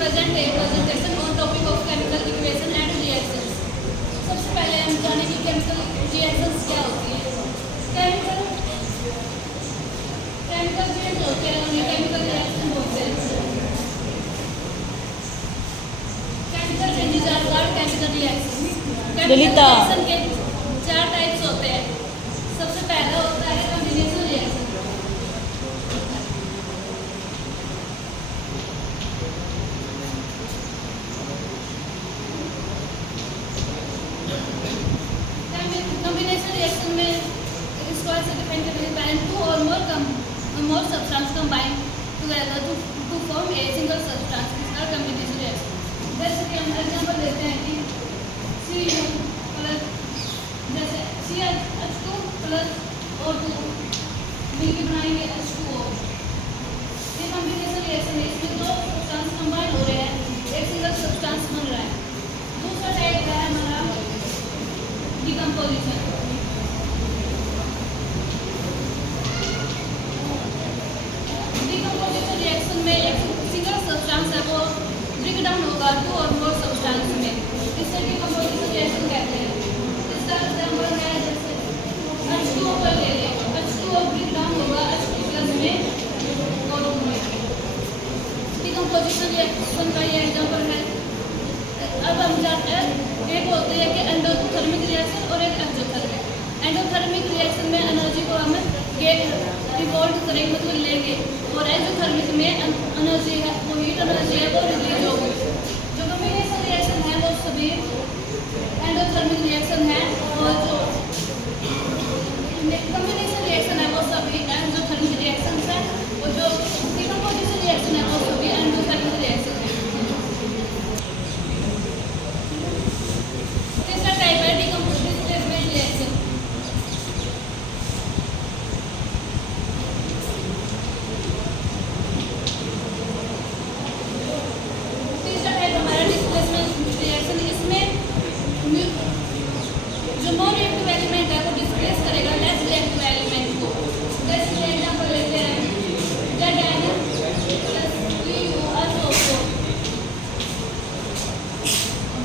Present A presentation on topic of chemical equation and reactions. सबसे पहले हम जानेंगे केमिकल रिएक्शंस क्या होती है। केमिकल चेंज होते हैं, उन्हें केमिकल रिएक्शन बोलते हैं। Chemical changes are called chemical reactions. Chemical reaction के 4 टाइप्स होते हैं। सबसे पहला होता है combination reaction. More substance combined together to form a single substance is called combination reaction. जैसे कि हम एग्जांपल लेते हैं कि Cu प्लस जैसे CH2 प्लस O2 मिलकर बनाएंगे H2O। ये कॉम्बिनेशन रिएक्शन है, इसमें 2 सब्सटेंस कंबाइन हो रहे हैं, एक सिंगल सब्सटेंस बन रहा है। दूसरा टाइप है हमारा डिकम्पोजिशन। रिएक्शन में एक सिंगल सब्सटेंस है वो ब्रेक डाउन होगा 2 और मोर सब्सटेंस में, इसे डिकम्पोजिशन रिएक्शन कहते हैं। इसका एग्जांपल है जैसे H2O को ले लें, H2O ब्रेक डाउन होगा H2 प्लस में और में। डिकम्पोजिशन रिएक्शन का ये एग्जांपल है। अब हम जाते हैं, एक होती है कि एंडोथर्मिक रिएक्शन और एक एक्सोथर्मिक। एंडोथर्मिक रिएक्शन में एनर्जी को हम रिवॉल्व करेंगे, मतलब लेंगे, और एक्सोथर्मिक में एनर्जी है वो हीट एनर्जी है वो रिलीज होगी। जो कॉम्बिनेशन रिएक्शन है वो सभी एंडोथर्मिक रिएक्शन है, और जो कॉम्बिनेशन रिएक्शन है वो सभी एक्सोथर्मिक रिएक्शन है, और जो डिकम्पोजिशन रिएक्शन है वो सभी एंडोथर्मिक रिएक्शन है। तीसरा टाइप है डिस्प्लेसमेंट रिएक्शन। जो नॉन रिएक्टिव एलिमेंट है वो डिस्प्लेस करेगा लेस रिएक्टिव एलिमेंट को। जैसे एग्जांपल लेते हैं ZN plus CuO4,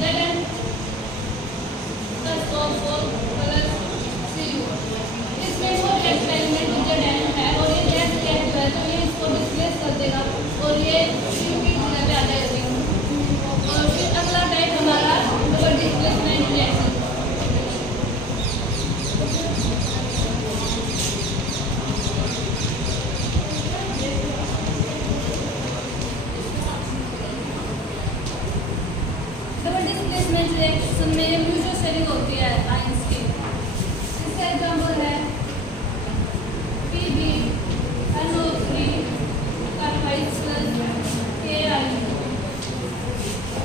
ZN plus O4 plus Cu। इसमें वो रिएक्टिव एलिमेंट ZN है और ये लेस रिएक्टिव है, तो ये इसको डिस्प्लेस कर देगा और ये Cu की जगह पे आ जाएगी। और फिर अगला टाइप हमारा double displacement reaction. Double displacement reaction में म्यूचुअल शेयरिंग होती है आयंस की। इसका एग्जांपल है PbNO3 कार्बाइड प्लस KI।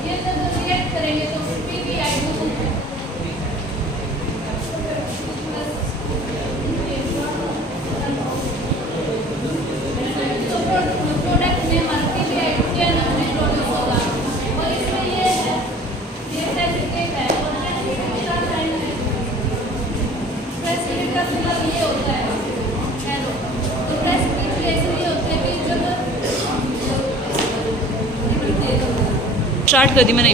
ये जब रिएक्ट करेंगे तो PbI2 प्रोडक्ट में हमारा PbI2 के अंदर प्रोड्यूस होगा। और इसमें ये है, ये प्रेसिपिटेट है और प्रेसिपिटेट का साइन है, प्रेसिपिटेट का सिंबल ये होता है एरो। तो प्रेसिपिटेट रिएक्शन ये होता है कि जब स्टार्ट कर दी मैंने।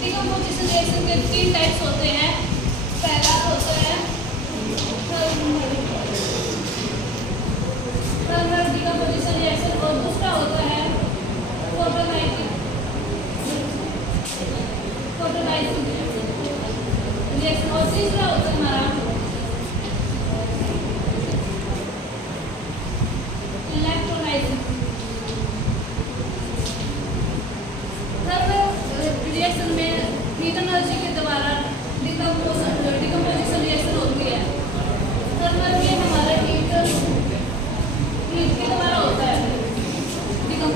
डिकम्पोजिशन रिएक्शन के 3 टाइप्स होते हैं। पहला होता है थर्मल डिकम्पोजिशन रिएक्शन और दूसरा होता है फोटोलाइटिक रिएक्शन और तीसरा होता है हमारा इलेक्ट्रोलाइसिस। थर्मल रिएक्शन में हीट एनर्जी के द्वारा डिकम्पोजिशन रिएक्शन होती है। थर्मल में हमारा हीट के द्वारा होता है डिकम्पोजिशन।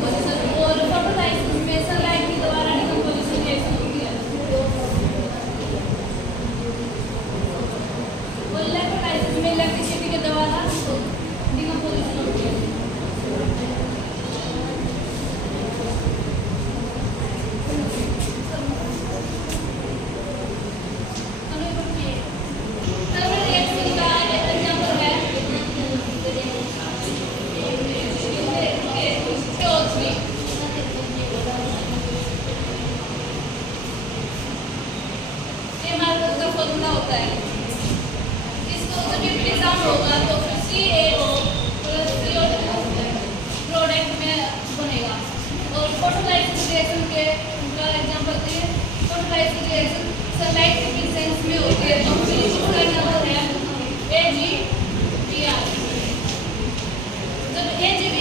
डाउन होगा तो फिर CaO प्लस CO2 प्रोडक्ट में बनेगा। और फोटोलाइसिस रिएक्शन के उनका एग्जांपल दिए। फोटोलाइसिस रिएक्शन सनलाइट के प्रेजेंस में होती है तो फिर इसका नंबर है AgBr। जब AgBr